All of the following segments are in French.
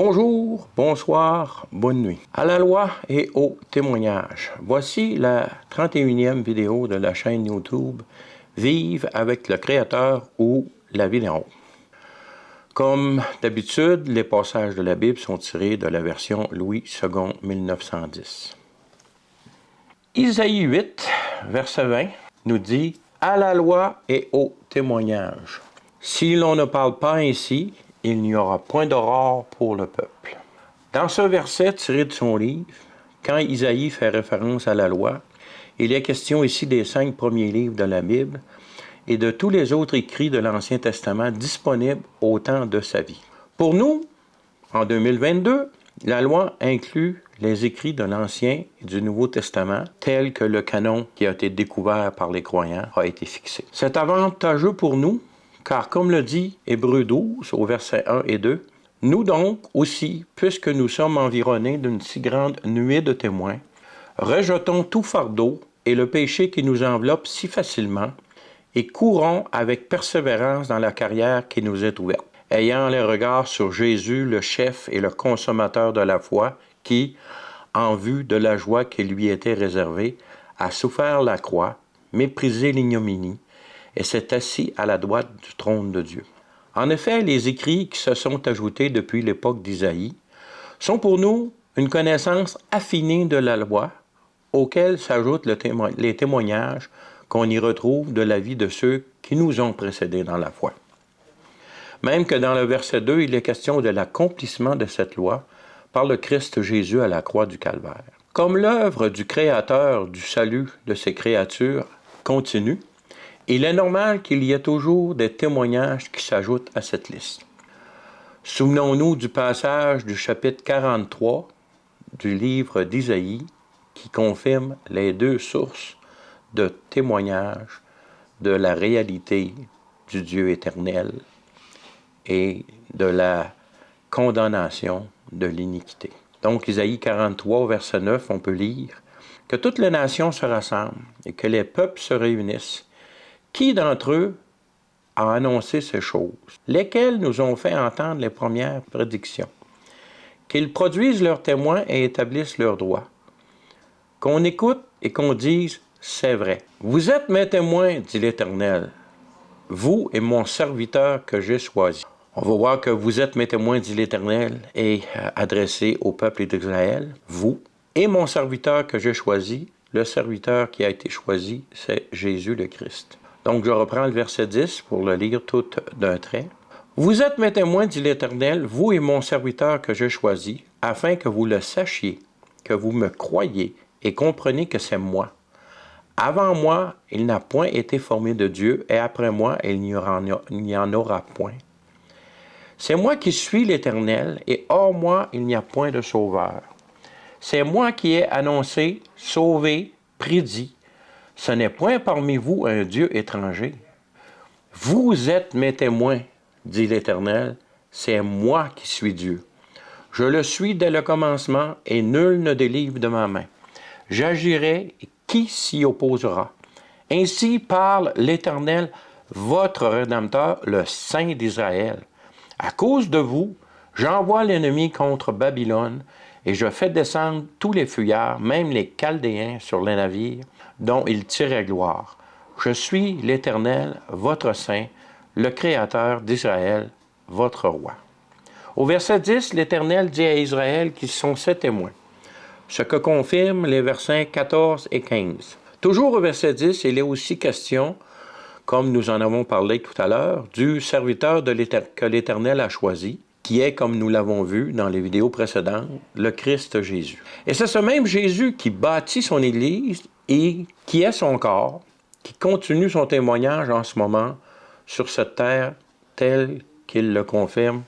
Bonjour, bonsoir, bonne nuit. À la loi et au témoignage. Voici la 31e vidéo de la chaîne YouTube Vive avec le Créateur ou la vidéo. Comme d'habitude, les passages de la Bible sont tirés de la version Louis II 1910. Isaïe 8, verset 20, nous dit « À la loi et au témoignage. Si l'on ne parle pas ainsi, il n'y aura point d'aurore pour le peuple. » Dans ce verset tiré de son livre, quand Isaïe fait référence à la loi, il est question ici des 5 premiers livres de la Bible et de tous les autres écrits de l'Ancien Testament disponibles au temps de sa vie. Pour nous, en 2022, la loi inclut les écrits de l'Ancien et du Nouveau Testament tels que le canon qui a été découvert par les croyants a été fixé. C'est avantageux pour nous, car comme le dit Hébreux 12 au verset 1 et 2, nous donc aussi, puisque nous sommes environnés d'une si grande nuée de témoins, rejetons tout fardeau et le péché qui nous enveloppe si facilement et courons avec persévérance dans la carrière qui nous est ouverte, ayant les regards sur Jésus, le chef et le consommateur de la foi, qui, en vue de la joie qui lui était réservée, a souffert la croix, méprisé l'ignominie, et s'est assis à la droite du trône de Dieu. En effet, les écrits qui se sont ajoutés depuis l'époque d'Isaïe sont pour nous une connaissance affinée de la loi, auxquels s'ajoutent les témoignages qu'on y retrouve de la vie de ceux qui nous ont précédés dans la foi. Même que dans le verset 2, il est question de l'accomplissement de cette loi par le Christ Jésus à la croix du Calvaire. Comme l'œuvre du Créateur du salut de ses créatures continue, il est normal qu'il y ait toujours des témoignages qui s'ajoutent à cette liste. Souvenons-nous du passage du chapitre 43 du livre d'Isaïe qui confirme les 2 sources de témoignages de la réalité du Dieu éternel et de la condamnation de l'iniquité. Donc, Isaïe 43, verset 9, on peut lire « Que toutes les nations se rassemblent et que les peuples se réunissent. Qui d'entre eux a annoncé ces choses? Lesquels nous ont fait entendre les premières prédictions? Qu'ils produisent leurs témoins et établissent leurs droits. Qu'on écoute et qu'on dise « c'est vrai. Vous êtes mes témoins, dit l'Éternel, vous et mon serviteur que j'ai choisi. » On va voir que vous êtes mes témoins, dit l'Éternel, et adressé au peuple d'Israël, vous et mon serviteur que j'ai choisi. Le serviteur qui a été choisi, c'est Jésus le Christ. Donc, je reprends le verset 10 pour le lire tout d'un trait. « Vous êtes mes témoins, dit l'Éternel, vous et mon serviteur que j'ai choisi, afin que vous le sachiez, que vous me croyiez et compreniez que c'est moi. Avant moi, il n'a point été formé de Dieu, et après moi, il n'y en aura point. C'est moi qui suis l'Éternel, et hors moi, il n'y a point de sauveur. C'est moi qui ai annoncé, sauvé, prédit. Ce n'est point parmi vous un Dieu étranger. Vous êtes mes témoins, dit l'Éternel, c'est moi qui suis Dieu. Je le suis dès le commencement, et nul ne délivre de ma main. J'agirai, et qui s'y opposera? Ainsi parle l'Éternel, votre Rédempteur, le Saint d'Israël. À cause de vous, j'envoie l'ennemi contre Babylone, et je fais descendre tous les fuyards, même les Chaldéens, sur les navires, dont ils tiraient gloire. Je suis l'Éternel, votre Saint, le Créateur d'Israël, votre Roi. » Au verset 10, l'Éternel dit à Israël qu'ils sont ses témoins, ce que confirment les versets 14 et 15. Toujours au verset 10, il est aussi question, comme nous en avons parlé tout à l'heure, du serviteur que l'Éternel a choisi, qui est, comme nous l'avons vu dans les vidéos précédentes, le Christ Jésus. Et c'est ce même Jésus qui bâtit son Église et qui est son corps, qui continue son témoignage en ce moment sur cette terre, tel qu'il le confirme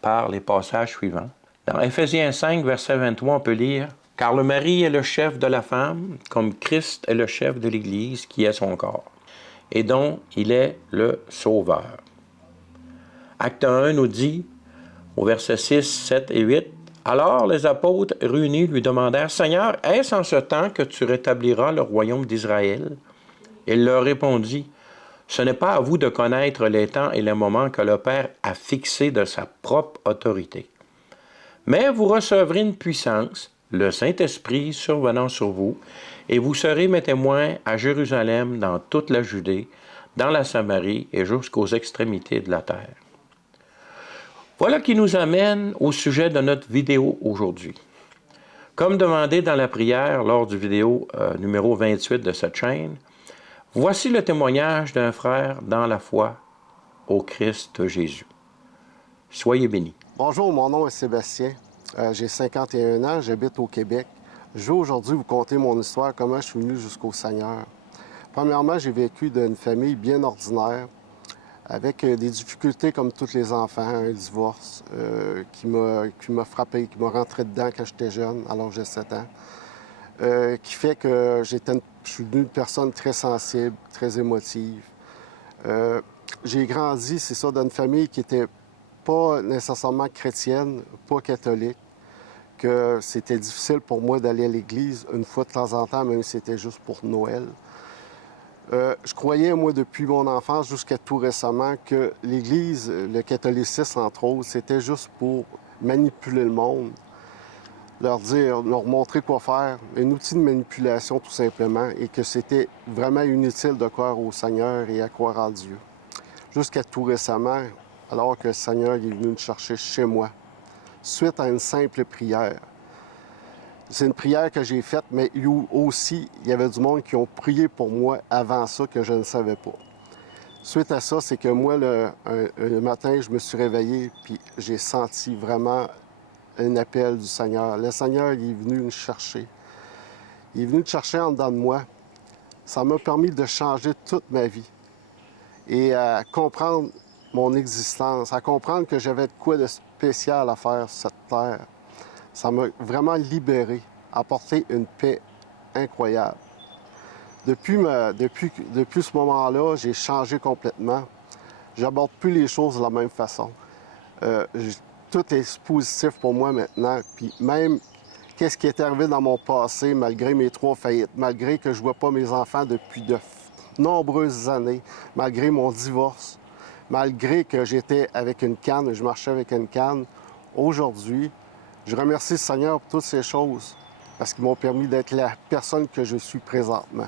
par les passages suivants. Dans Éphésiens 5, verset 23, on peut lire « Car le mari est le chef de la femme, comme Christ est le chef de l'Église, qui est son corps, et dont il est le sauveur. » Acte 1 nous dit, au verset 6, 7 et 8, « Alors les apôtres réunis lui demandèrent, « Seigneur, est-ce en ce temps que tu rétabliras le royaume d'Israël? » Il leur répondit, « Ce n'est pas à vous de connaître les temps et les moments que le Père a fixés de sa propre autorité. Mais vous recevrez une puissance, le Saint-Esprit survenant sur vous, et vous serez mes témoins à Jérusalem, dans toute la Judée, dans la Samarie et jusqu'aux extrémités de la terre. Voilà qui nous amène au sujet de notre vidéo aujourd'hui. Comme demandé dans la prière lors du vidéo numéro 28 de cette chaîne, voici le témoignage d'un frère dans la foi au Christ Jésus. Soyez bénis. Bonjour, mon nom est Sébastien. J'ai 51 ans, j'habite au Québec. Je vais aujourd'hui vous conter mon histoire, comment je suis venu jusqu'au Seigneur. Premièrement, j'ai vécu d'une famille bien ordinaire, avec des difficultés comme tous les enfants, un divorce qui m'a frappé, qui m'a rentré dedans quand j'étais jeune, alors j'ai 7 ans, qui fait que je suis devenu une personne très sensible, très émotive. J'ai grandi, c'est ça, dans une famille qui était pas nécessairement chrétienne, pas catholique, que c'était difficile pour moi d'aller à l'église une fois de temps en temps, même si c'était juste pour Noël. Je croyais, moi, depuis mon enfance jusqu'à tout récemment, que l'Église, le catholicisme, entre autres, c'était juste pour manipuler le monde, leur dire, leur montrer quoi faire, un outil de manipulation, tout simplement, et que c'était vraiment inutile de croire au Seigneur et à croire en Dieu. Jusqu'à tout récemment, alors que le Seigneur est venu me chercher chez moi, suite à une simple prière. C'est une prière que j'ai faite, mais aussi, il y avait du monde qui ont prié pour moi avant ça que je ne savais pas. Suite à ça, c'est que moi, le matin, je me suis réveillé, puis j'ai senti vraiment un appel du Seigneur. Le Seigneur, il est venu me chercher. Il est venu me chercher en dedans de moi. Ça m'a permis de changer toute ma vie et à comprendre mon existence, à comprendre que j'avais de quoi de spécial à faire sur cette terre. Ça m'a vraiment libéré, apporté une paix incroyable. Depuis ce moment-là, j'ai changé complètement. J'aborde plus les choses de la même façon. Tout est positif pour moi maintenant. Puis même, qu'est-ce qui est arrivé dans mon passé, malgré mes 3 faillites, malgré que je ne vois pas mes enfants depuis de nombreuses années, malgré mon divorce, malgré que j'étais avec une canne, je marchais avec une canne, aujourd'hui, je remercie le Seigneur pour toutes ces choses parce qu'ils m'ont permis d'être la personne que je suis présentement.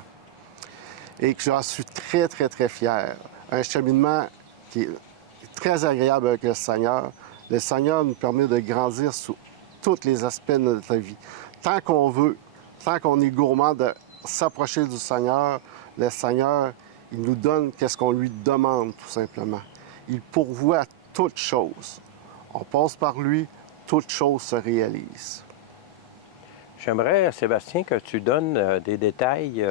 Et que j'en suis très, très, très fier. Un cheminement qui est très agréable avec le Seigneur. Le Seigneur nous permet de grandir sur tous les aspects de notre vie. Tant qu'on veut, tant qu'on est gourmand de s'approcher du Seigneur, le Seigneur, il nous donne ce qu'on lui demande, tout simplement. Il pourvoit toutes choses. On passe par lui, toutes choses se réalisent. J'aimerais, Sébastien, que tu donnes des détails.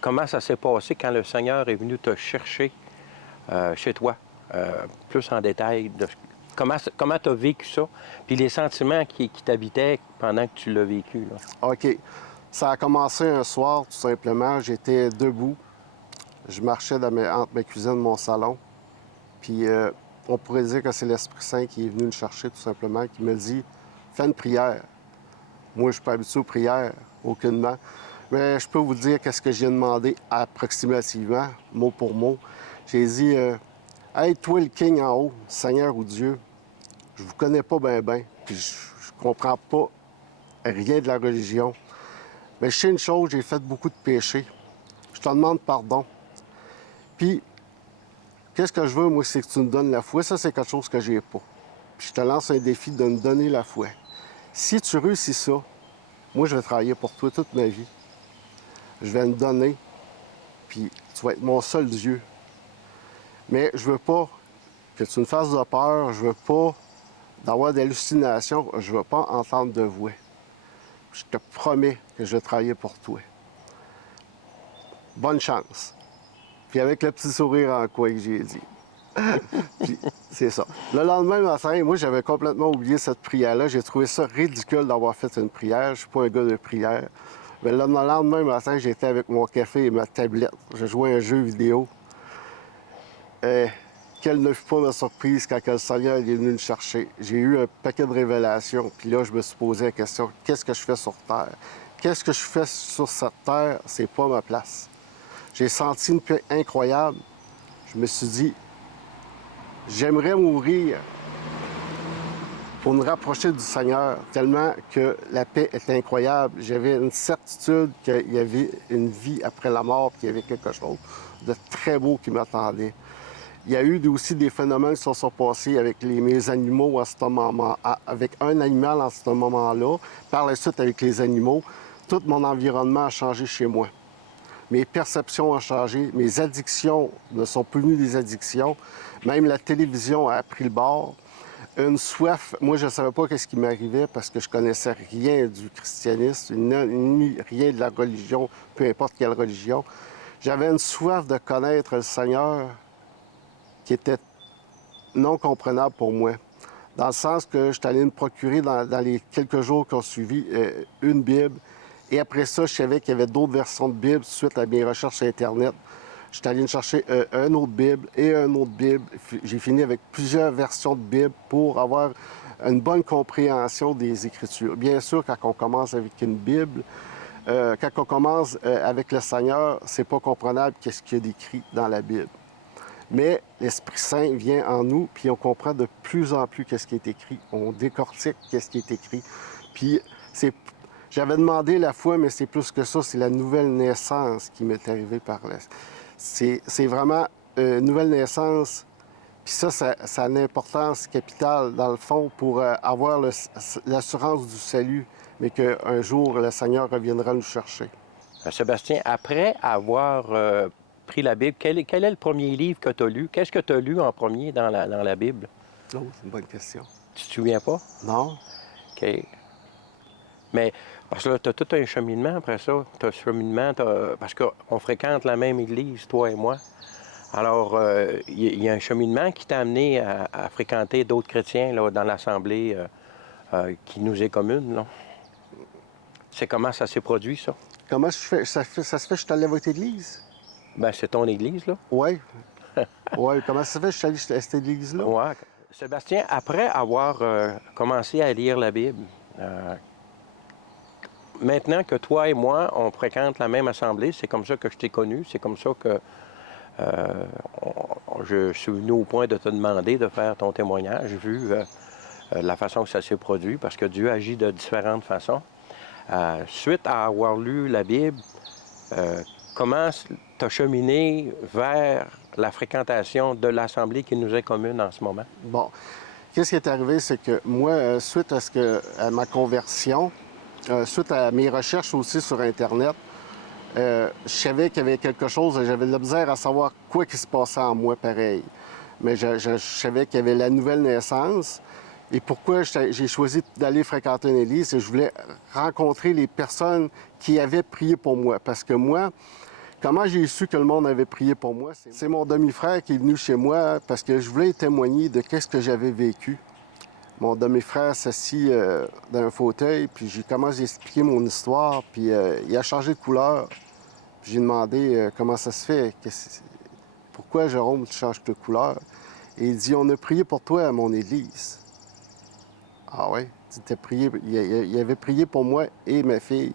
Comment ça s'est passé quand le Seigneur est venu te chercher chez toi? Plus en détail, de comment tu as vécu ça, puis les sentiments qui t'habitaient pendant que tu l'as vécu. Là. OK. Ça a commencé un soir, tout simplement. J'étais debout. Je marchais entre ma cuisine et mon salon. Puis on pourrait dire que c'est l'Esprit Saint qui est venu me chercher, tout simplement, qui me dit « Fais une prière. » Moi, je ne suis pas habitué aux prières, aucunement. Mais je peux vous dire qu'est-ce que j'ai demandé approximativement, mot pour mot. J'ai dit Hey, toi, le King en haut, Seigneur ou Dieu, je vous connais pas bien, puis je comprends pas rien de la religion. Mais je sais une chose, j'ai fait beaucoup de péchés. Je te demande pardon. Puis, qu'est-ce que je veux, moi, c'est que tu me donnes la foi. Ça, c'est quelque chose que j'ai pas. Puis je te lance un défi de me donner la foi. Si tu réussis ça, moi, je vais travailler pour toi toute ma vie. Je vais me donner, puis tu vas être mon seul Dieu. Mais je veux pas que tu me fasses de peur, je veux pas d'avoir d'hallucinations, je veux pas entendre de voix. Je te promets que je vais travailler pour toi. Bonne chance. Puis avec le petit sourire en coin que j'ai dit. Puis c'est ça. Le lendemain matin, moi, j'avais complètement oublié cette prière-là. J'ai trouvé ça ridicule d'avoir fait une prière. Je suis pas un gars de prière. Mais le lendemain matin, j'étais avec mon café et ma tablette. Je jouais à un jeu vidéo. Quelle ne fut pas ma surprise quand le Seigneur est venu me chercher. J'ai eu un paquet de révélations. Puis là, je me suis posé la question, qu'est-ce que je fais sur Terre? Qu'est-ce que je fais sur cette terre? C'est pas ma place. J'ai senti une paix incroyable. Je me suis dit, j'aimerais mourir pour nous rapprocher du Seigneur, tellement que la paix était incroyable. J'avais une certitude qu'il y avait une vie après la mort, qu'il y avait quelque chose de très beau qui m'attendait. Il y a eu aussi des phénomènes qui se sont passés avec mes animaux à ce moment, avec un animal en ce moment-là. Par la suite, avec les animaux, tout mon environnement a changé chez moi. Mes perceptions ont changé, mes addictions ne sont plus des addictions. Même la télévision a pris le bord. Une soif, moi je ne savais pas ce qui m'arrivait parce que je connaissais rien du christianisme, ni rien de la religion, peu importe quelle religion. J'avais une soif de connaître le Seigneur qui était non comprenable pour moi. Dans le sens que je suis allé me procurer dans les quelques jours qui ont suivi une Bible. Et après ça, je savais qu'il y avait d'autres versions de Bible suite à mes recherches sur Internet. Je suis allé me chercher une autre Bible et une autre Bible. J'ai fini avec plusieurs versions de Bible pour avoir une bonne compréhension des Écritures. Bien sûr, quand on commence avec une Bible, quand on commence avec le Seigneur, c'est pas comprenable qu'est-ce qu'il y a d'écrit dans la Bible. Mais l'Esprit Saint vient en nous, puis on comprend de plus en plus qu'est-ce qui est écrit. On décortique qu'est-ce qui est écrit. Puis j'avais demandé la foi, mais c'est plus que ça, c'est la nouvelle naissance qui m'est arrivée par là. C'est vraiment une nouvelle naissance. Puis ça a une importance capitale, dans le fond, pour avoir l'assurance du salut, mais qu'un jour, le Seigneur reviendra nous chercher. Sébastien, après avoir pris la Bible, quel est le premier livre que tu as lu? Qu'est-ce que tu as lu en premier dans la Bible? Oh, c'est une bonne question. Tu te souviens pas? Non. OK. Mais parce que là, tu as tout un cheminement après ça. Tu as un cheminement, parce qu'on fréquente la même église, toi et moi. Alors, il y a un cheminement qui t'a amené à fréquenter d'autres chrétiens là, dans l'assemblée qui nous est commune. Là. C'est comment ça s'est produit, ça? Comment ça se fait? Ça se fait que je suis allé à votre église? Bien, c'est ton église, là. Oui. Oui. Comment ça se fait que je suis allé à cette église-là? Oui. Sébastien, après avoir commencé à lire la Bible, maintenant que toi et moi, on fréquente la même assemblée, c'est comme ça que je t'ai connu, c'est comme ça que je suis venu au point de te demander de faire ton témoignage, vu la façon que ça s'est produit, parce que Dieu agit de différentes façons. Suite à avoir lu la Bible, comment tu as cheminé vers la fréquentation de l'assemblée qui nous est commune en ce moment? Bon, qu'est-ce qui est arrivé, c'est que moi, suite à ma conversion, suite à mes recherches aussi sur Internet, je savais qu'il y avait quelque chose, j'avais de la misère à savoir quoi qui se passait en moi pareil. Mais je savais qu'il y avait la nouvelle naissance. Et pourquoi j'ai choisi d'aller fréquenter une église, c'est que je voulais rencontrer les personnes qui avaient prié pour moi. Parce que moi, comment j'ai su que le monde avait prié pour moi? C'est mon demi-frère qui est venu chez moi parce que je voulais témoigner de qu'est-ce que j'avais vécu. Mon demi-frère s'assit dans un fauteuil, puis j'ai commencé à expliquer mon histoire, puis il a changé de couleur. Puis j'ai demandé comment ça se fait, pourquoi Jérôme, tu changes de couleur? Et il dit, on a prié pour toi à mon église. Ah oui? Il avait prié pour moi et ma fille.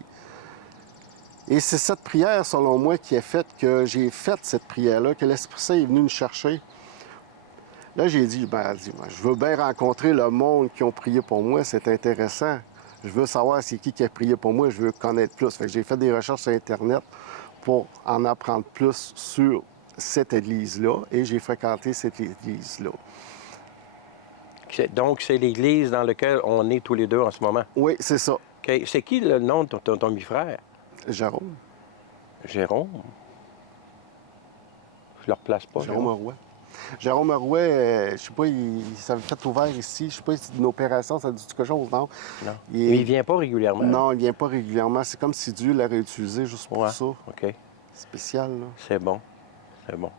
Et c'est cette prière, selon moi, qui a fait que j'ai fait cette prière-là, que l'Esprit Saint est venu me chercher. Là, j'ai dit, je veux bien rencontrer le monde qui ont prié pour moi, c'est intéressant. Je veux savoir c'est qui a prié pour moi, je veux connaître plus. Fait que j'ai fait des recherches sur Internet pour en apprendre plus sur cette église-là, et j'ai fréquenté cette église-là. Donc, c'est l'église dans laquelle on est tous les deux en ce moment? Oui, c'est ça. Okay. C'est qui le nom de ton demi-frère? Jérôme. Jérôme? Je le replace pas. Jérôme Roy. Jérôme Roy, je sais pas, il s'avait fait ouvert ici. Je sais pas si c'est une opération, ça dit quelque chose, non? Non. Il vient pas régulièrement? Non, il vient pas régulièrement. C'est comme si Dieu l'aurait utilisé juste pour ça. OK. Spécial, là. C'est bon. C'est bon.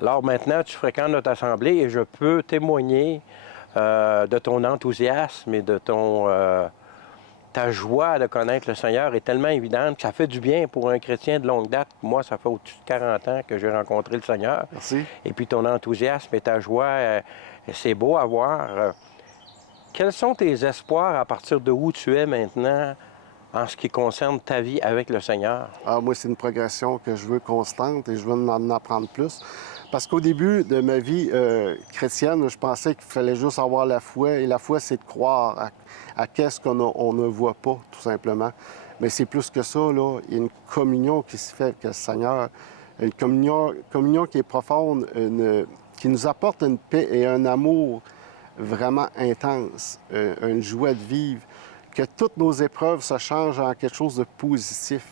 Alors maintenant, tu fréquentes notre assemblée et je peux témoigner de ton enthousiasme et de ta joie de connaître le Seigneur est tellement évidente que ça fait du bien pour un chrétien de longue date. Moi, ça fait au-dessus de 40 ans que j'ai rencontré le Seigneur. Merci. Et puis ton enthousiasme et ta joie, c'est beau à voir. Quels sont tes espoirs à partir de où tu es maintenant en ce qui concerne ta vie avec le Seigneur? Ah, moi, c'est une progression que je veux constante et je veux en apprendre plus. Parce qu'au début de ma vie chrétienne, je pensais qu'il fallait juste avoir la foi. Et la foi, c'est de croire à qu'est-ce on ne voit pas, tout simplement. Mais c'est plus que ça, là. Il y a une communion qui se fait avec le Seigneur. Une communion qui est profonde, qui nous apporte une paix et un amour vraiment intense, une joie de vivre, que toutes nos épreuves se changent en quelque chose de positif.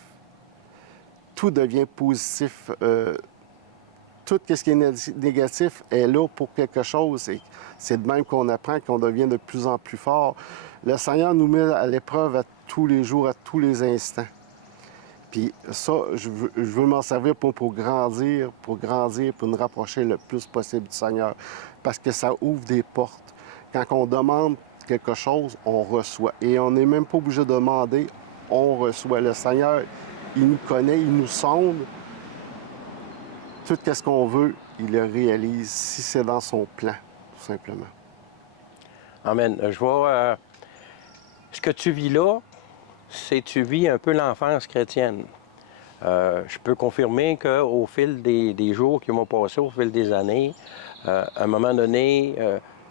Tout devient positif. Tout ce qui est négatif est là pour quelque chose. Et c'est de même qu'on apprend, qu'on devient de plus en plus fort. Le Seigneur nous met à l'épreuve à tous les jours, à tous les instants. Puis ça, je veux m'en servir pour grandir, pour nous rapprocher le plus possible du Seigneur. Parce que ça ouvre des portes. Quand on demande quelque chose, on reçoit. Et on n'est même pas obligé de demander, on reçoit. Le Seigneur, il nous connaît, il nous sonde. Tout ce qu'on veut, il le réalise si c'est dans son plan, tout simplement. Amen. Je vois ce que tu vis là, c'est que tu vis un peu l'enfance chrétienne. Je peux confirmer qu'au fil des jours qui m'ont passé, au fil des années, à un moment donné,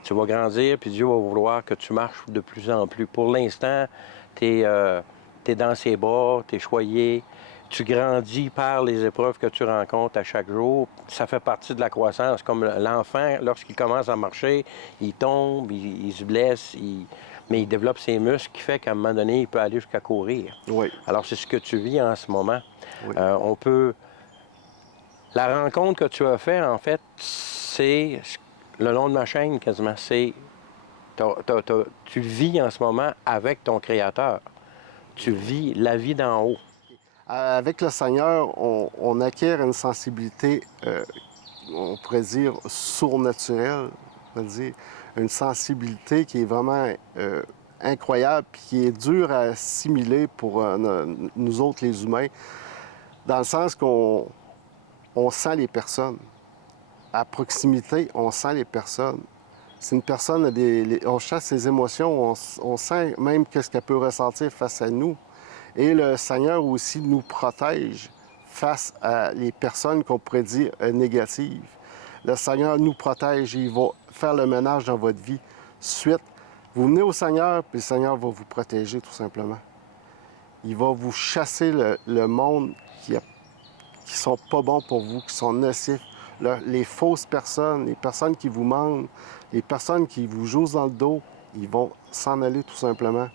tu vas grandir, puis Dieu va vouloir que tu marches de plus en plus. Pour l'instant, tu es dans ses bras, tu es choyé, tu grandis par les épreuves que tu rencontres à chaque jour. Ça fait partie de la croissance. Comme l'enfant, lorsqu'il commence à marcher, il tombe, il se blesse, mais il développe ses muscles, qui fait qu'à un moment donné, il peut aller jusqu'à courir. Oui. Alors, c'est ce que tu vis en ce moment. Oui. On peut... La rencontre que tu as faite, en fait, c'est le long de ma chaîne, quasiment. C'est... Tu vis en ce moment avec ton Créateur. Tu vis la vie d'en haut. Avec le Seigneur, on acquiert une sensibilité, on pourrait dire, surnaturelle. On pourrait dire une sensibilité qui est vraiment incroyable et qui est dure à assimiler pour nous autres, les humains, dans le sens qu'on sent les personnes. À proximité, on sent les personnes. Si une personne on chasse ses émotions, on sent même qu'est-ce qu'elle peut ressentir face à nous. Et le Seigneur aussi nous protège face à les personnes qu'on pourrait dire négatives. Le Seigneur nous protège et il va faire le ménage dans votre vie. Suite, vous venez au Seigneur, puis le Seigneur va vous protéger tout simplement. Il va vous chasser le monde qui sont pas bons pour vous, qui sont nocifs. Les fausses personnes, les personnes qui vous mentent, les personnes qui vous jouent dans le dos, ils vont s'en aller tout simplement.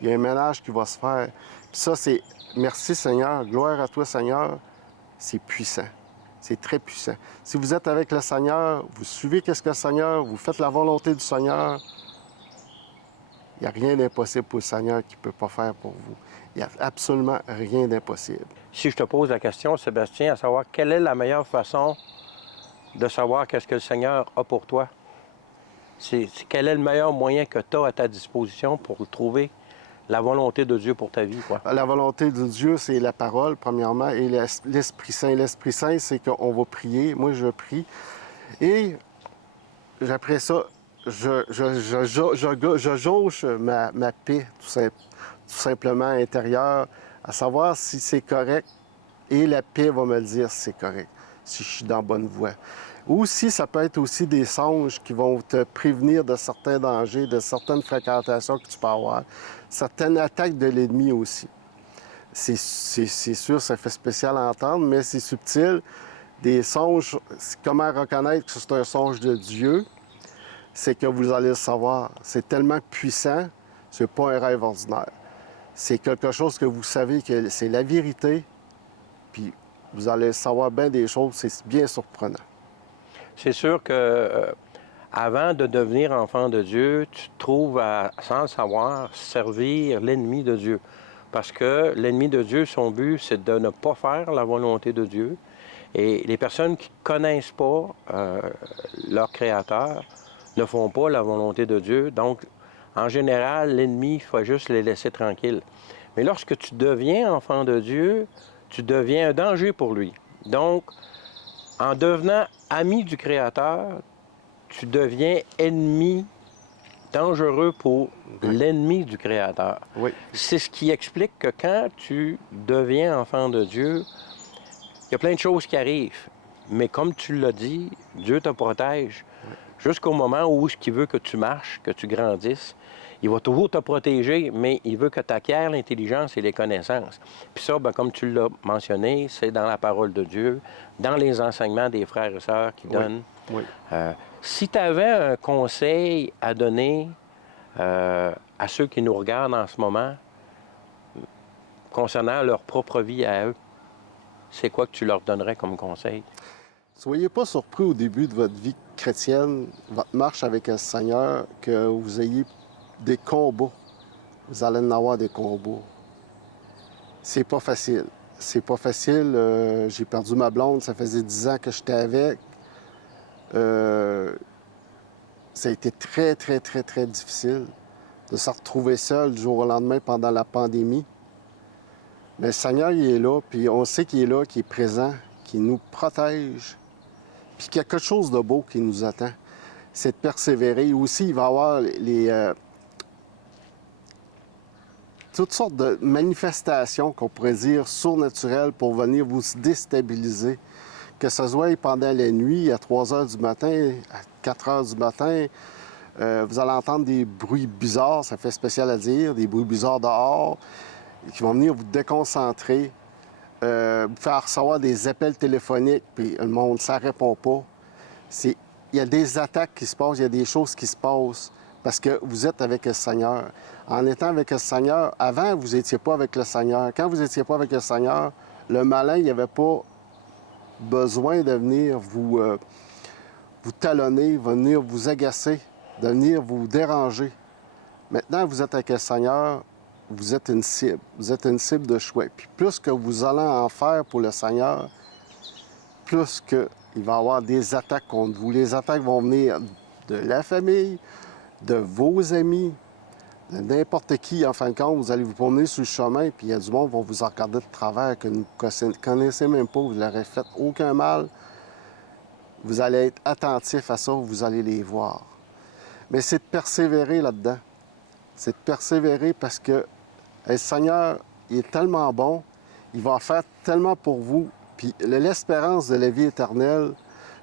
Il y a un ménage qui va se faire. Puis ça, c'est merci Seigneur, gloire à toi Seigneur. C'est puissant. C'est très puissant. Si vous êtes avec le Seigneur, vous suivez qu'est-ce que le Seigneur, vous faites la volonté du Seigneur, il n'y a rien d'impossible pour le Seigneur qu'il ne peut pas faire pour vous. Il n'y a absolument rien d'impossible. Si je te pose la question, Sébastien, à savoir quelle est la meilleure façon de savoir qu'est-ce que le Seigneur a pour toi? Quel est le meilleur moyen que tu as à ta disposition pour trouver la volonté de Dieu pour ta vie, quoi? La volonté de Dieu, c'est la parole, premièrement, et l'Esprit Saint. L'Esprit Saint, c'est qu'on va prier. Moi, je prie. Et après ça, je jauge ma paix, tout simplement, intérieure, à savoir si c'est correct. Et la paix va me le dire si c'est correct, si je suis dans la bonne voie. Ou si ça peut être aussi des songes qui vont te prévenir de certains dangers, de certaines fréquentations que tu peux avoir, certaines attaques de l'ennemi aussi. C'est sûr, ça fait spécial à entendre, mais c'est subtil. Des songes, comment reconnaître que c'est un songe de Dieu? C'est que vous allez le savoir. C'est tellement puissant, c'est pas un rêve ordinaire. C'est quelque chose que vous savez que c'est la vérité, puis vous allez savoir bien des choses, c'est bien surprenant. C'est sûr que avant de devenir enfant de Dieu, tu te trouves à, sans le savoir, servir l'ennemi de Dieu. Parce que l'ennemi de Dieu, son but, c'est de ne pas faire la volonté de Dieu. Et les personnes qui ne connaissent pas leur Créateur ne font pas la volonté de Dieu. Donc, en général, l'ennemi, il faut juste les laisser tranquilles. Mais lorsque tu deviens enfant de Dieu, tu deviens un danger pour lui. Donc, en devenant ami du Créateur, tu deviens ennemi dangereux pour l'ennemi du Créateur. Oui. C'est ce qui explique que quand tu deviens enfant de Dieu, il y a plein de choses qui arrivent. Mais comme tu l'as dit, Dieu te protège jusqu'au moment où il veut que tu marches, que tu grandisses. Il va toujours te protéger, mais il veut que tu acquières l'intelligence et les connaissances. Puis ça, comme tu l'as mentionné, c'est dans la parole de Dieu, dans les enseignements des frères et sœurs qui donnent. Oui. Si tu avais un conseil à donner à ceux qui nous regardent en ce moment concernant leur propre vie à eux, c'est quoi que tu leur donnerais comme conseil? Soyez pas surpris au début de votre vie chrétienne, votre marche avec le Seigneur, que vous ayez des combats. Vous allez en avoir des combats. C'est pas facile. C'est pas facile. J'ai perdu ma blonde, ça faisait 10 ans que j'étais avec. Ça a été très, très, très, très difficile de se retrouver seul du jour au lendemain pendant la pandémie. Mais le Seigneur, il est là, puis on sait qu'il est là, qu'il est présent, qu'il nous protège, puis qu'il y a quelque chose de beau qui nous attend. C'est de persévérer. Aussi, il va y avoir toutes sortes de manifestations qu'on pourrait dire surnaturelles pour venir vous déstabiliser. Que ce soit pendant la nuit, à 3 heures du matin, à 4 heures du matin, vous allez entendre des bruits bizarres, ça fait spécial à dire, des bruits bizarres dehors, qui vont venir vous déconcentrer, vous faire recevoir des appels téléphoniques, puis le monde, ça ne répond pas. Il y a des attaques qui se passent, il y a des choses qui se passent, parce que vous êtes avec le Seigneur. En étant avec le Seigneur, avant, vous n'étiez pas avec le Seigneur. Quand vous n'étiez pas avec le Seigneur, le malin, il n'y avait pas besoin de venir vous talonner, venir vous agacer, de venir vous déranger. Maintenant, vous êtes avec le Seigneur, vous êtes une cible. Vous êtes une cible de choix. Puis plus que vous allez en faire pour le Seigneur, plus qu'il va y avoir des attaques contre vous. Les attaques vont venir de la famille, de vos amis, de n'importe qui. En fin de compte, vous allez vous promener sur le chemin, puis il y a du monde qui va vous regarder de travers, que vous ne connaissez même pas, vous n'aurez fait aucun mal. Vous allez être attentif à ça, vous allez les voir. Mais c'est de persévérer là-dedans. C'est de persévérer parce que le Seigneur, il est tellement bon, il va en faire tellement pour vous. Puis l'espérance de la vie éternelle,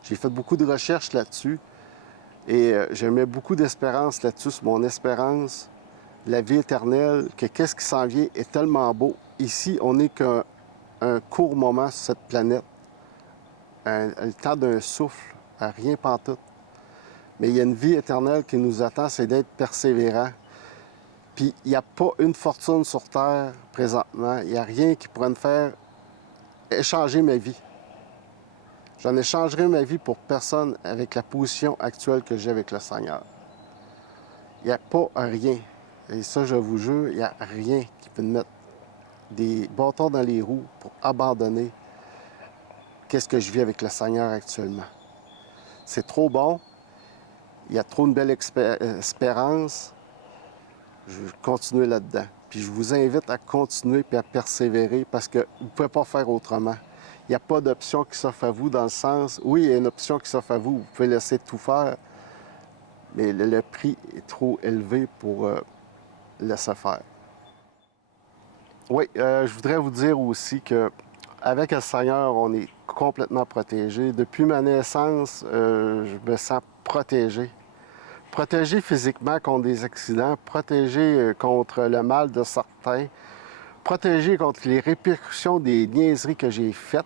j'ai fait beaucoup de recherches là-dessus et je mets beaucoup d'espérance là-dessus, sur mon espérance, la vie éternelle, que qu'est-ce qui s'en vient est tellement beau. Ici, on n'est qu'un court moment sur cette planète, le temps d'un souffle, à rien pantoute. Mais il y a une vie éternelle qui nous attend, c'est d'être persévérant. Puis il n'y a pas une fortune sur Terre présentement. Il n'y a rien qui pourrait me faire échanger ma vie. J'en échangerai ma vie pour personne avec la position actuelle que j'ai avec le Seigneur. Il n'y a pas rien. Et ça, je vous jure, il n'y a rien qui peut me mettre des bâtons dans les roues pour abandonner qu'est-ce que je vis avec le Seigneur actuellement. C'est trop bon. Il y a trop une belle espérance. Je vais continuer là-dedans. Puis je vous invite à continuer et à persévérer parce que vous ne pouvez pas faire autrement. Il n'y a pas d'option qui s'offre à vous dans le sens, oui, il y a une option qui s'offre à vous, vous pouvez laisser tout faire, mais le prix est trop élevé pour laisser faire. Oui, je voudrais vous dire aussi qu'avec le Seigneur, on est complètement protégé. Depuis ma naissance, je me sens protégé. Protégé physiquement contre des accidents, protégé contre le mal de certains, protégé contre les répercussions des niaiseries que j'ai faites.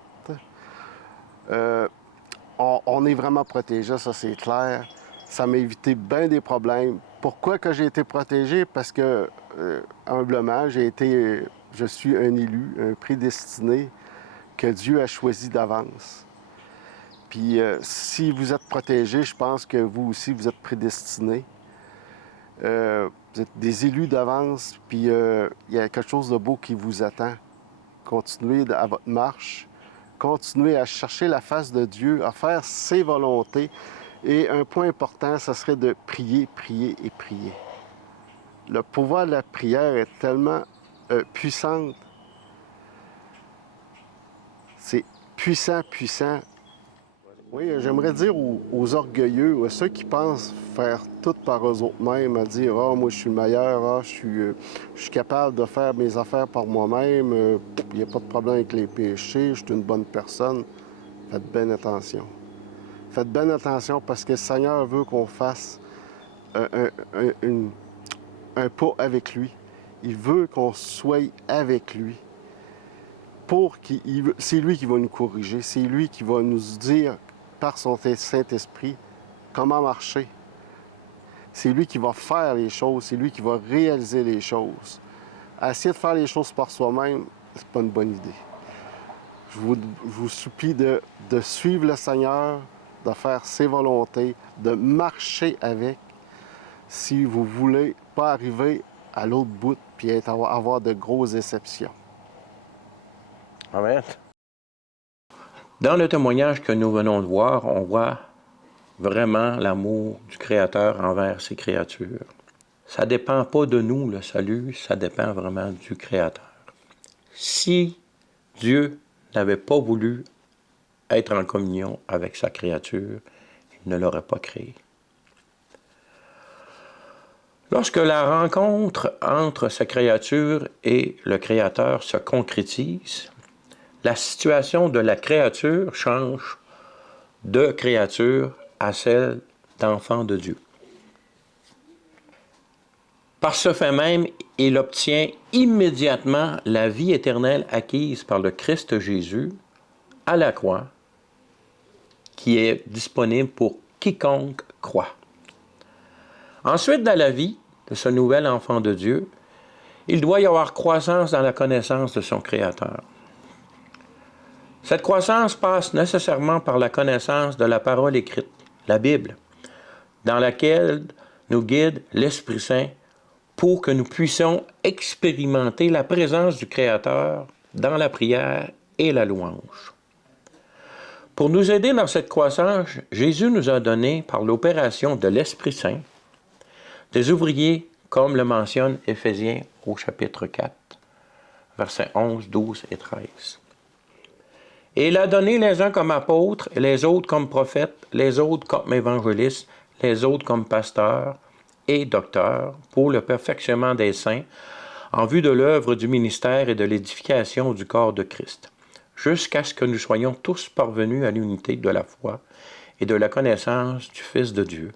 On est vraiment protégé, ça c'est clair. Ça m'a évité bien des problèmes. Pourquoi que j'ai été protégé? Parce que, humblement, je suis un élu, un prédestiné que Dieu a choisi d'avance. Puis si vous êtes protégé, je pense que vous aussi, vous êtes prédestinés. Vous êtes des élus d'avance, puis il y a quelque chose de beau qui vous attend. Continuez à votre marche. Continuez à chercher la face de Dieu, à faire ses volontés. Et un point important, ce serait de prier, prier et prier. Le pouvoir de la prière est tellement puissant. C'est puissant, puissant. Oui, j'aimerais dire aux orgueilleux, à ceux qui pensent faire tout par eux-mêmes, à dire « Ah, moi, je suis le meilleur, ah, je suis capable de faire mes affaires par moi-même, il n'y a pas de problème avec les péchés, je suis une bonne personne. » Faites bien attention. Faites bien attention parce que le Seigneur veut qu'on fasse un pas avec lui. Il veut qu'on soit avec lui. C'est lui qui va nous corriger, c'est lui qui va nous dire par son Saint-Esprit comment marcher. C'est lui qui va faire les choses, c'est lui qui va réaliser les choses. Essayer de faire les choses par soi-même, c'est pas une bonne idée. Je vous supplie de suivre le Seigneur, de faire ses volontés, de marcher avec, si vous voulez pas arriver à l'autre bout et avoir de grosses déceptions. Amen. Dans le témoignage que nous venons de voir, on voit vraiment l'amour du Créateur envers ses créatures. Ça ne dépend pas de nous, le salut, ça dépend vraiment du Créateur. Si Dieu n'avait pas voulu être en communion avec sa créature, il ne l'aurait pas créé. Lorsque la rencontre entre sa créature et le Créateur se concrétise, la situation de la créature change de créature à celle d'enfant de Dieu. Par ce fait même, il obtient immédiatement la vie éternelle acquise par le Christ Jésus à la croix, qui est disponible pour quiconque croit. Ensuite, dans la vie de ce nouvel enfant de Dieu, il doit y avoir croissance dans la connaissance de son Créateur. Cette croissance passe nécessairement par la connaissance de la parole écrite, la Bible, dans laquelle nous guide l'Esprit Saint pour que nous puissions expérimenter la présence du Créateur dans la prière et la louange. Pour nous aider dans cette croissance, Jésus nous a donné, par l'opération de l'Esprit Saint, des ouvriers, comme le mentionne Éphésiens au chapitre 4, versets 11, 12 et 13. Et il a donné les uns comme apôtres, les autres comme prophètes, les autres comme évangélistes, les autres comme pasteurs et docteurs, pour le perfectionnement des saints, en vue de l'œuvre du ministère et de l'édification du corps de Christ, jusqu'à ce que nous soyons tous parvenus à l'unité de la foi et de la connaissance du Fils de Dieu,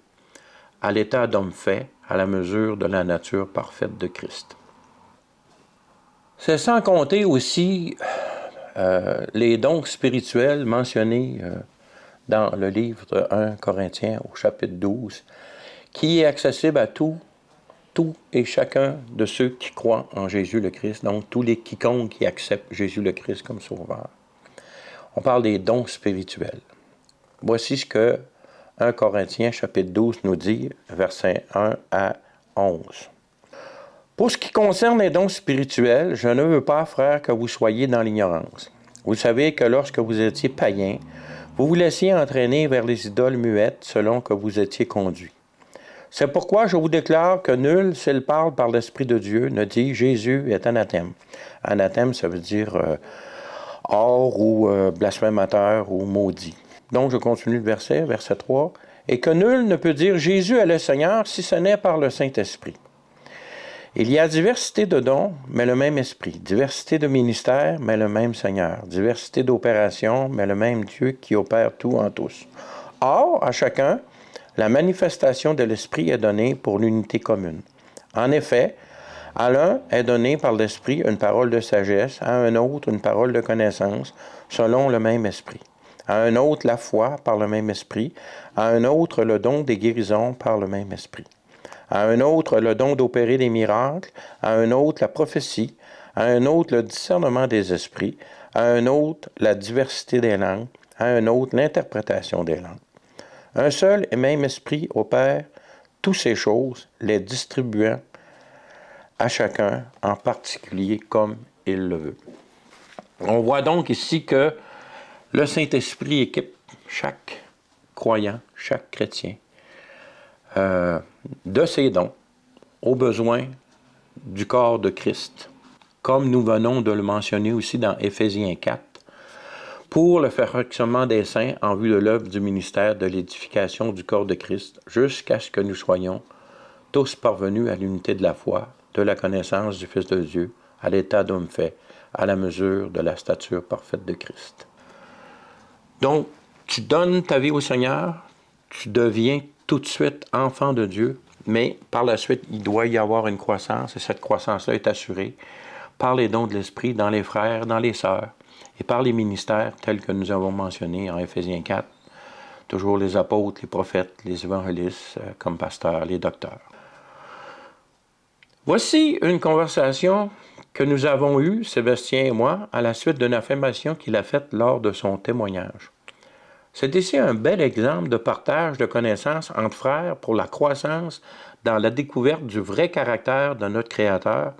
à l'état d'homme fait, à la mesure de la nature parfaite de Christ. C'est sans compter aussi les dons spirituels mentionnés dans le livre de 1 Corinthiens au chapitre 12, qui est accessible à tout et chacun de ceux qui croient en Jésus le Christ, donc tous les quiconques qui acceptent Jésus le Christ comme sauveur. On parle des dons spirituels. Voici ce que 1 Corinthiens chapitre 12 nous dit, versets 1 à 11. Pour ce qui concerne les dons spirituels, je ne veux pas, frères, que vous soyez dans l'ignorance. Vous savez que lorsque vous étiez païens, vous vous laissiez entraîner vers les idoles muettes selon que vous étiez conduits. C'est pourquoi je vous déclare que nul, s'il parle par l'Esprit de Dieu, ne dit « Jésus est anathème ». Anathème, ça veut dire hors ou blasphémateur ou maudit. Donc, je continue le verset 3. « Et que nul ne peut dire « Jésus est le Seigneur » si ce n'est par le Saint-Esprit. Il y a diversité de dons, mais le même Esprit. Diversité de ministères, mais le même Seigneur. Diversité d'opérations, mais le même Dieu qui opère tout en tous. Or, à chacun, la manifestation de l'Esprit est donnée pour l'unité commune. En effet, à l'un est donné par l'Esprit une parole de sagesse, à un autre une parole de connaissance, selon le même Esprit. À un autre la foi par le même Esprit, à un autre le don des guérisons par le même Esprit. À un autre le don d'opérer des miracles, à un autre la prophétie, à un autre le discernement des esprits, à un autre la diversité des langues, à un autre l'interprétation des langues. Un seul et même esprit opère toutes ces choses, les distribuant à chacun en particulier comme il le veut. On voit donc ici que le Saint-Esprit équipe chaque croyant, chaque chrétien, de ses dons aux besoins du corps de Christ, comme nous venons de le mentionner aussi dans Éphésiens 4, pour le perfectionnement des saints en vue de l'œuvre du ministère de l'édification du corps de Christ, jusqu'à ce que nous soyons tous parvenus à l'unité de la foi, de la connaissance du Fils de Dieu, à l'état d'homme fait, à la mesure de la stature parfaite de Christ. Donc, tu donnes ta vie au Seigneur, tu deviens tout de suite enfant de Dieu, mais par la suite, il doit y avoir une croissance, et cette croissance-là est assurée par les dons de l'Esprit dans les frères, dans les sœurs, et par les ministères tels que nous avons mentionnés en Éphésiens 4, toujours les apôtres, les prophètes, les évangélistes, comme pasteurs, les docteurs. Voici une conversation que nous avons eue, Sébastien et moi, à la suite d'une affirmation qu'il a faite lors de son témoignage. C'est ici un bel exemple de partage de connaissances entre frères pour la croissance dans la découverte du vrai caractère de notre Créateur,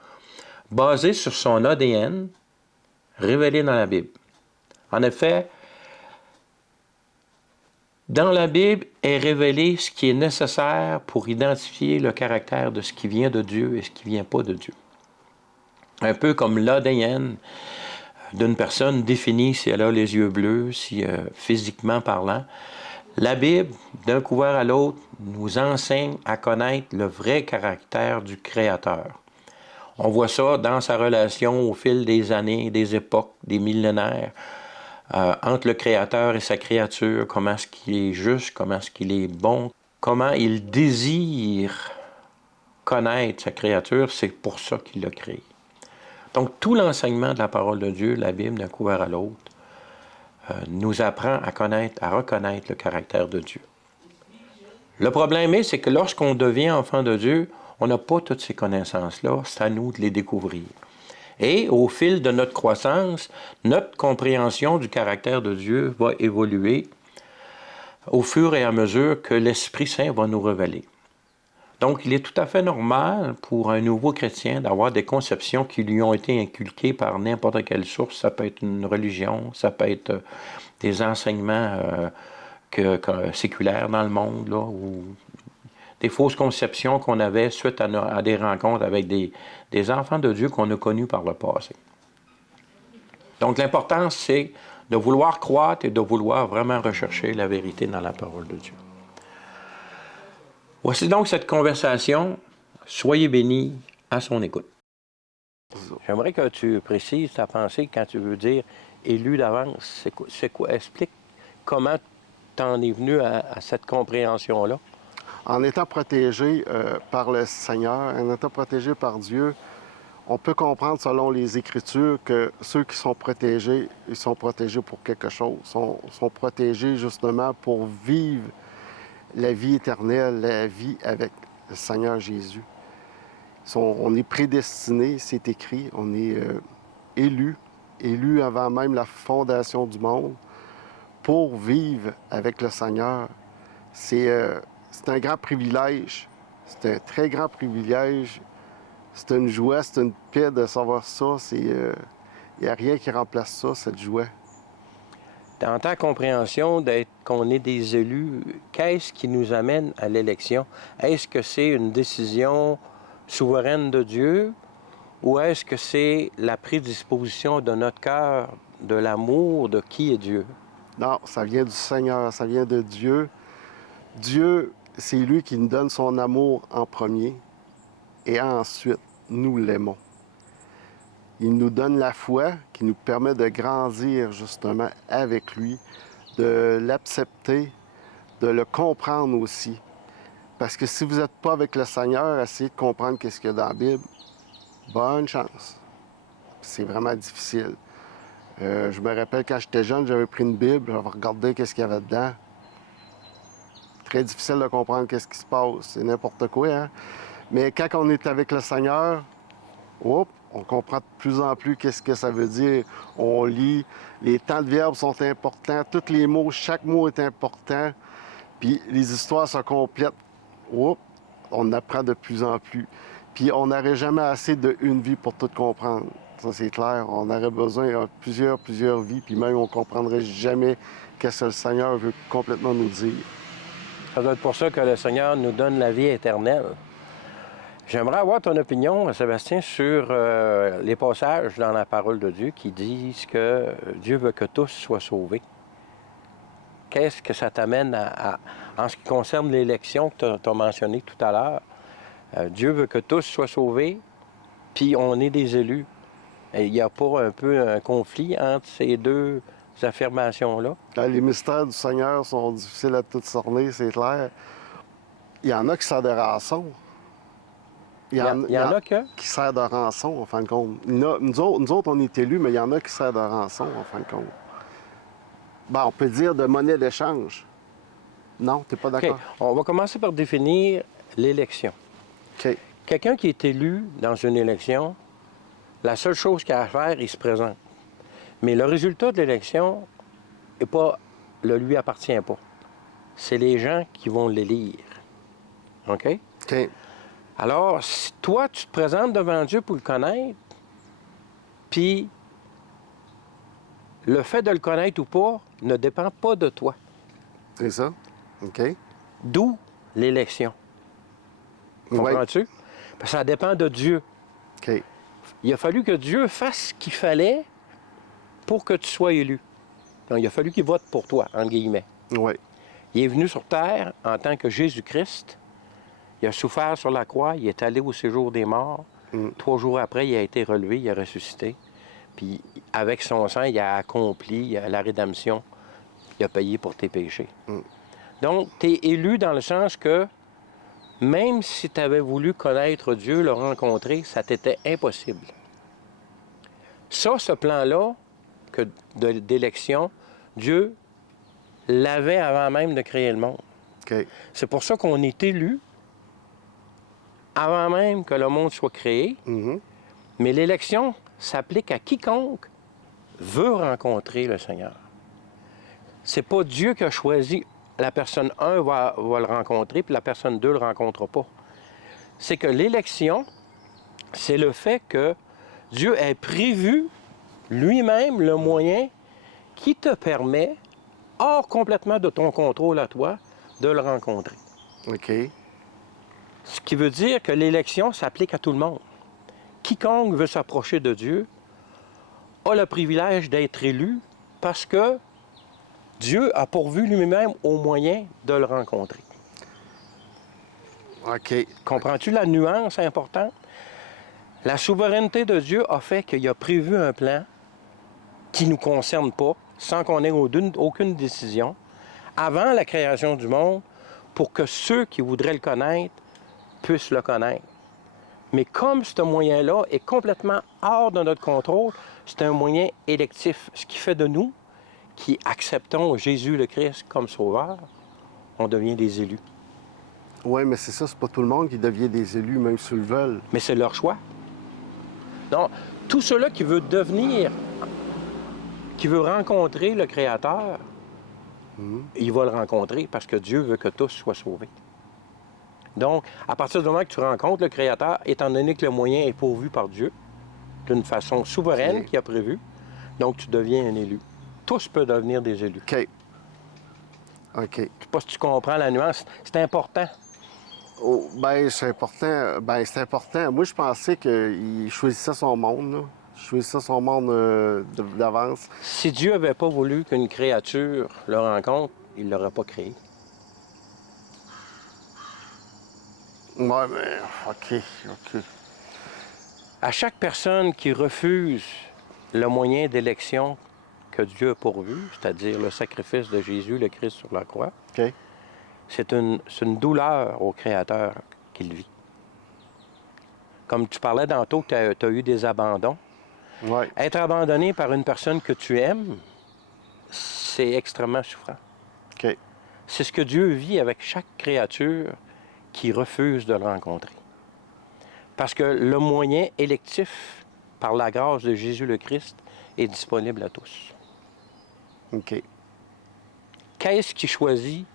basé sur son ADN, révélé dans la Bible. En effet, dans la Bible est révélé ce qui est nécessaire pour identifier le caractère de ce qui vient de Dieu et ce qui ne vient pas de Dieu. Un peu comme l'ADN d'une personne définit si elle a les yeux bleus, si physiquement parlant. La Bible, d'un couvert à l'autre, nous enseigne à connaître le vrai caractère du Créateur. On voit ça dans sa relation au fil des années, des époques, des millénaires, entre le Créateur et sa créature, comment est-ce qu'il est juste, comment est-ce qu'il est bon, comment il désire connaître sa créature, c'est pour ça qu'il l'a créé. Donc, tout l'enseignement de la parole de Dieu, la Bible, d'un couvert à l'autre, nous apprend à connaître, à reconnaître le caractère de Dieu. Le problème c'est que lorsqu'on devient enfant de Dieu, on n'a pas toutes ces connaissances-là, c'est à nous de les découvrir. Et au fil de notre croissance, notre compréhension du caractère de Dieu va évoluer au fur et à mesure que l'Esprit Saint va nous révéler. Donc, il est tout à fait normal pour un nouveau chrétien d'avoir des conceptions qui lui ont été inculquées par n'importe quelle source. Ça peut être une religion, ça peut être des enseignements séculaires dans le monde, là, ou des fausses conceptions qu'on avait suite à des rencontres avec des enfants de Dieu qu'on a connus par le passé. Donc, l'important, c'est de vouloir croître et de vouloir vraiment rechercher la vérité dans la parole de Dieu. Voici donc cette conversation. Soyez bénis à son écoute. J'aimerais que tu précises ta pensée quand tu veux dire « élu d'avance ». C'est quoi? Explique comment tu en es venu à cette compréhension-là. En étant protégé par le Seigneur, en étant protégé par Dieu, on peut comprendre selon les Écritures que ceux qui sont protégés, ils sont protégés pour quelque chose. Ils sont protégés justement pour vivre la vie éternelle, la vie avec le Seigneur Jésus. On est prédestiné, c'est écrit, on est élu avant même la fondation du monde pour vivre avec le Seigneur. C'est un grand privilège, c'est un très grand privilège, c'est une joie, c'est une paix de savoir ça. Il n'y a rien qui remplace ça, cette joie. Dans ta compréhension qu'on est des élus, qu'est-ce qui nous amène à l'élection? Est-ce que c'est une décision souveraine de Dieu ou est-ce que c'est la prédisposition de notre cœur, de l'amour de qui est Dieu? Non, ça vient du Seigneur, ça vient de Dieu. Dieu, c'est lui qui nous donne son amour en premier et ensuite, nous l'aimons. Il nous donne la foi qui nous permet de grandir justement avec lui, de l'accepter, de le comprendre aussi. Parce que si vous n'êtes pas avec le Seigneur, essayez de comprendre qu'est-ce qu'il y a dans la Bible. Bonne chance. C'est vraiment difficile. Je me rappelle quand j'étais jeune, j'avais pris une Bible, j'avais regardé qu'est-ce qu'il y avait dedans. Très difficile de comprendre qu'est-ce qui se passe. C'est n'importe quoi, hein? Mais quand on est avec le Seigneur, on comprend de plus en plus qu'est-ce que ça veut dire. On lit, les temps de verbes sont importants, tous les mots, chaque mot est important, puis les histoires se complètent. On apprend de plus en plus. Puis on n'aurait jamais assez d'une vie pour tout comprendre. Ça, c'est clair. On aurait besoin de plusieurs vies, puis même on ne comprendrait jamais qu'est-ce que le Seigneur veut complètement nous dire. Ça doit être pour ça que le Seigneur nous donne la vie éternelle. J'aimerais avoir ton opinion, Sébastien, sur les passages dans la parole de Dieu qui disent que Dieu veut que tous soient sauvés. Qu'est-ce que ça t'amène en ce qui concerne l'élection que tu as mentionné tout à l'heure? Dieu veut que tous soient sauvés, puis on est des élus. Et il n'y a pas un peu un conflit entre ces deux affirmations-là? Les mystères du Seigneur sont difficiles à tout cerner, c'est clair. Il y en a qui servent de rançon. Il y en a que? qui servent de rançon, en fin de compte. Nous autres, on est élus, mais il y en a qui servent de rançon, en fin de compte. Ben, on peut dire de monnaie d'échange. Non, tu n'es pas d'accord? OK. On va commencer par définir l'élection. OK. Quelqu'un qui est élu dans une élection, la seule chose qu'il a à faire, il se présente. Mais le résultat de l'élection ne lui appartient pas. C'est les gens qui vont l'élire. OK? OK. Alors, si toi, tu te présentes devant Dieu pour le connaître, puis le fait de le connaître ou pas ne dépend pas de toi. C'est ça? OK. D'où l'élection. Comprends-tu? Parce que ça dépend de Dieu. OK. Il a fallu que Dieu fasse ce qu'il fallait pour que tu sois élu. Donc, il a fallu qu'il vote pour toi, entre guillemets. Oui. Il est venu sur terre en tant que Jésus-Christ. Il a souffert sur la croix, il est allé au séjour des morts. 3 jours après, il a été relevé, il a ressuscité. Puis, avec son sang, il a accompli la rédemption. Il a payé pour tes péchés. Donc, tu es élu dans le sens que même si tu avais voulu connaître Dieu, le rencontrer, ça t'était impossible. Ça, ce plan-là d'élection, Dieu l'avait avant même de créer le monde. OK. C'est pour ça qu'on est élu avant même que le monde soit créé. Mais l'élection s'applique à quiconque veut rencontrer le Seigneur. C'est pas Dieu qui a choisi la personne 1 va le rencontrer, puis la personne 2 ne le rencontrera pas. C'est que l'élection, c'est le fait que Dieu ait prévu lui-même le moyen qui te permet, hors complètement de ton contrôle à toi, de le rencontrer. OK. Ce qui veut dire que l'élection s'applique à tout le monde. Quiconque veut s'approcher de Dieu a le privilège d'être élu parce que Dieu a pourvu lui-même au moyen de le rencontrer. OK. Comprends-tu la nuance importante? La souveraineté de Dieu a fait qu'il a prévu un plan qui ne nous concerne pas, sans qu'on ait aucune décision, avant la création du monde, pour que ceux qui voudraient le connaître puissent le connaître. Mais comme ce moyen-là est complètement hors de notre contrôle, c'est un moyen électif, ce qui fait de nous, qui acceptons Jésus le Christ comme sauveur, on devient des élus. Oui, mais c'est ça, c'est pas tout le monde qui devient des élus, même s'ils le veulent. Mais c'est leur choix. Donc, tout ceux-là qui veut devenir, qui veut rencontrer le Créateur, il va le rencontrer parce que Dieu veut que tous soient sauvés. Donc, à partir du moment que tu rencontres le Créateur, étant donné que le moyen est pourvu par Dieu, d'une façon souveraine qu'il a prévu, donc tu deviens un élu. Tous peuvent devenir des élus. OK. OK. Je ne sais pas si tu comprends la nuance. C'est important. Oh, ben, c'est important. Ben, c'est important. Moi, je pensais qu'il choisissait son monde, là. Il choisissait son monde d'avance. Si Dieu n'avait pas voulu qu'une créature le rencontre, il ne l'aurait pas créé. Ouais, mais... OK. À chaque personne qui refuse le moyen d'élection que Dieu a pourvu, c'est-à-dire le sacrifice de Jésus, le Christ sur la croix, OK. c'est une douleur au Créateur qu'il vit. Comme tu parlais tantôt que tu as eu des abandons, Ouais. être abandonné par une personne que tu aimes, c'est extrêmement souffrant. OK. C'est ce que Dieu vit avec chaque créature qui refuse de le rencontrer. Parce que le moyen électif, par la grâce de Jésus le Christ, est disponible à tous. OK. Qu'est-ce qui choisit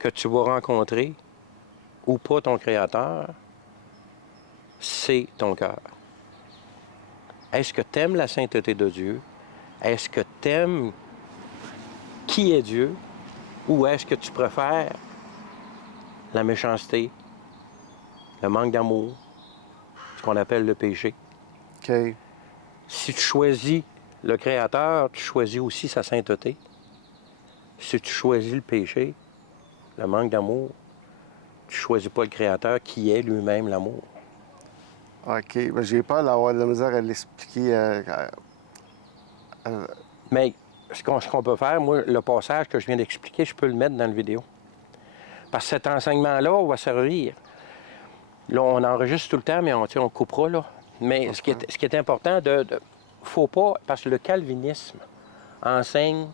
que tu vas rencontrer ou pas ton Créateur? C'est ton cœur. Est-ce que tu aimes la sainteté de Dieu? Est-ce que tu aimes qui est Dieu? Ou est-ce que tu préfères la méchanceté, le manque d'amour, ce qu'on appelle le péché. OK. Si tu choisis le Créateur, tu choisis aussi sa sainteté. Si tu choisis le péché, le manque d'amour, tu ne choisis pas le Créateur qui est lui-même l'amour. OK. Ben, j'ai peur d'avoir de la misère à l'expliquer. Mais ce qu'on peut faire, moi, le passage que je viens d'expliquer, je peux le mettre dans la vidéo. Parce que cet enseignement-là, on va servir. Là, on enregistre tout le temps, mais on coupera, là. Mais ce qui est important, faut pas, parce que le calvinisme enseigne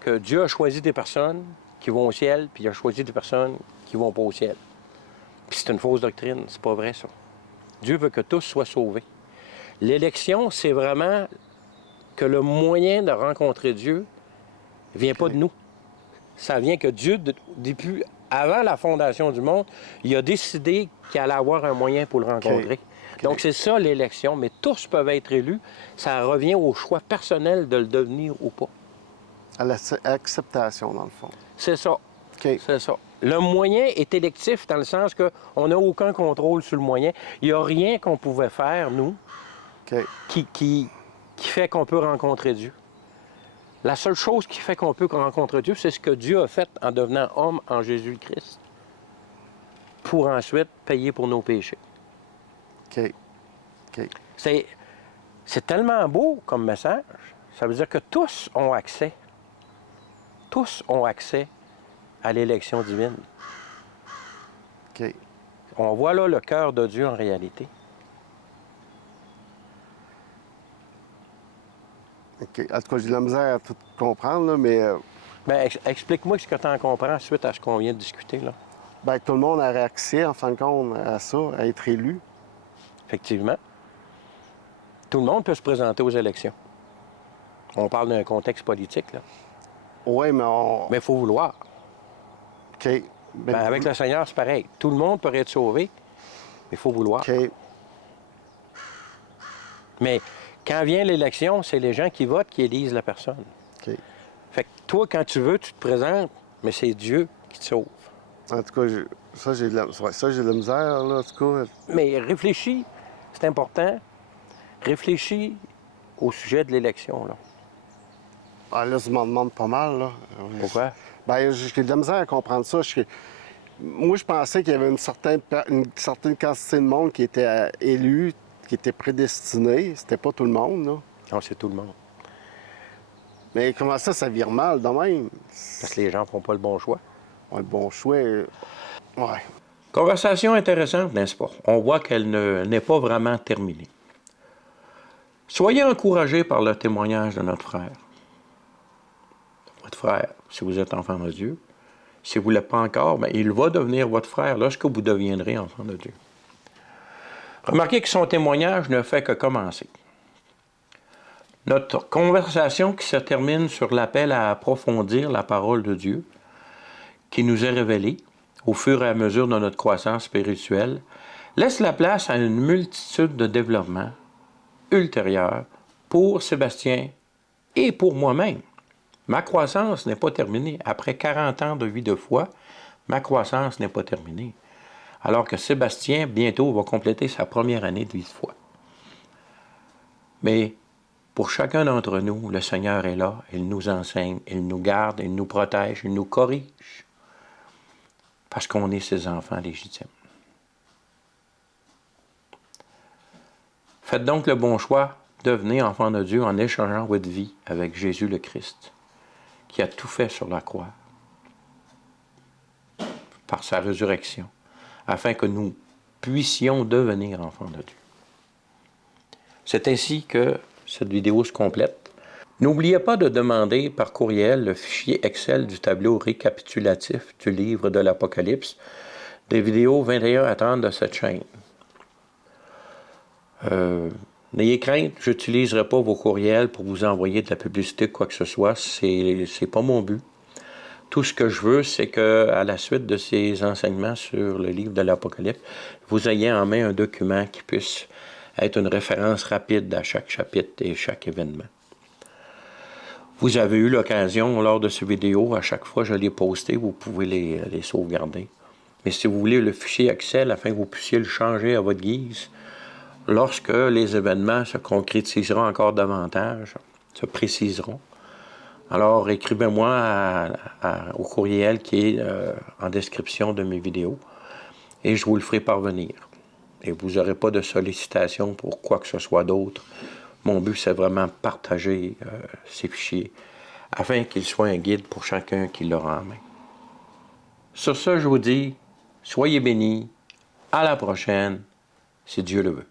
que Dieu a choisi des personnes qui vont au ciel, puis il a choisi des personnes qui vont pas au ciel. Puis c'est une fausse doctrine, c'est pas vrai, ça. Dieu veut que tous soient sauvés. L'élection, c'est vraiment que le moyen de rencontrer Dieu ne vient pas de nous. Ça vient que Dieu, depuis avant la fondation du monde, il a décidé qu'il allait avoir un moyen pour le rencontrer. Donc, c'est ça l'élection, mais tous peuvent être élus. Ça revient au choix personnel de le devenir ou pas. À l'acceptation, dans le fond. C'est ça. OK. C'est ça. Le moyen est électif dans le sens qu'on n'a aucun contrôle sur le moyen. Il n'y a rien qu'on pouvait faire, nous, OK. qui fait qu'on peut rencontrer Dieu. La seule chose qui fait qu'on peut rencontrer Dieu, c'est ce que Dieu a fait en devenant homme en Jésus-Christ, pour ensuite payer pour nos péchés. OK. OK. C'est tellement beau comme message. Ça veut dire que tous ont accès. Tous ont accès à l'élection divine. OK. On voit là le cœur de Dieu en réalité. OK. En tout cas, j'ai de la misère à tout comprendre, là, mais Bien, explique-moi ce que tu en comprends suite à ce qu'on vient de discuter, là. ben, tout le monde aurait accès, en fin de compte, à ça, à être élu. Effectivement. Tout le monde peut se présenter aux élections. On parle d'un contexte politique, là. Oui, mais on... Mais il faut vouloir. OK. Ben, avec le Seigneur, c'est pareil. Tout le monde peut être sauvé, mais il faut vouloir. OK. Mais quand vient l'élection, c'est les gens qui votent qui élisent la personne. OK. Fait que toi, quand tu veux, tu te présentes, mais c'est Dieu qui te sauve. En tout cas, j'ai de la misère, là, en tout cas. Mais réfléchis, c'est important, réfléchis au sujet de l'élection, là. Ah, là, je m'en demande pas mal, là. Pourquoi? Ben, j'ai de la misère à comprendre ça. Moi, je pensais qu'il y avait une certaine quantité de monde qui était élu, qui était prédestiné. C'était pas tout le monde, là. Non, c'est tout le monde. Mais comment ça vire mal, de même? Parce que les gens ne font pas le bon choix. Ouais, le bon choix, ouais. Conversation intéressante, n'est-ce pas? On voit qu'elle n'est pas vraiment terminée. Soyez encouragés par le témoignage de notre frère. Votre frère, si vous êtes enfant de Dieu. Si vous ne l'êtes pas encore, bien, il va devenir votre frère lorsque vous deviendrez enfant de Dieu. Remarquez que son témoignage ne fait que commencer. Notre conversation qui se termine sur l'appel à approfondir la parole de Dieu, qui nous est révélée au fur et à mesure de notre croissance spirituelle, laisse la place à une multitude de développements ultérieurs pour Sébastien et pour moi-même. Ma croissance n'est pas terminée. Après 40 ans de vie de foi, ma croissance n'est pas terminée. Alors que Sébastien, bientôt, va compléter sa première année de vie de foi. Mais pour chacun d'entre nous, le Seigneur est là, il nous enseigne, il nous garde, il nous protège, il nous corrige, parce qu'on est ses enfants légitimes. Faites donc le bon choix, devenez enfant de Dieu en échangeant votre vie avec Jésus le Christ, qui a tout fait sur la croix, par sa résurrection, afin que nous puissions devenir enfants de Dieu. C'est ainsi que cette vidéo se complète. N'oubliez pas de demander par courriel le fichier Excel du tableau récapitulatif du livre de l'Apocalypse, des vidéos 21 à 30 de cette chaîne. N'ayez crainte, je n'utiliserai pas vos courriels pour vous envoyer de la publicité, quoi que ce soit. C'est pas mon but. Tout ce que je veux, c'est qu'à la suite de ces enseignements sur le livre de l'Apocalypse, vous ayez en main un document qui puisse être une référence rapide à chaque chapitre et chaque événement. Vous avez eu l'occasion, lors de ces vidéos, à chaque fois que je les posté, vous pouvez les sauvegarder. Mais si vous voulez le fichier Excel afin que vous puissiez le changer à votre guise, lorsque les événements se concrétiseront encore davantage, se préciseront, alors écrivez-moi au courriel qui est en description de mes vidéos et je vous le ferai parvenir. Et vous n'aurez pas de sollicitation pour quoi que ce soit d'autre. Mon but, c'est vraiment partager ces fichiers afin qu'ils soient un guide pour chacun qui l'aura en main. Sur ce, je vous dis, soyez bénis, à la prochaine, si Dieu le veut.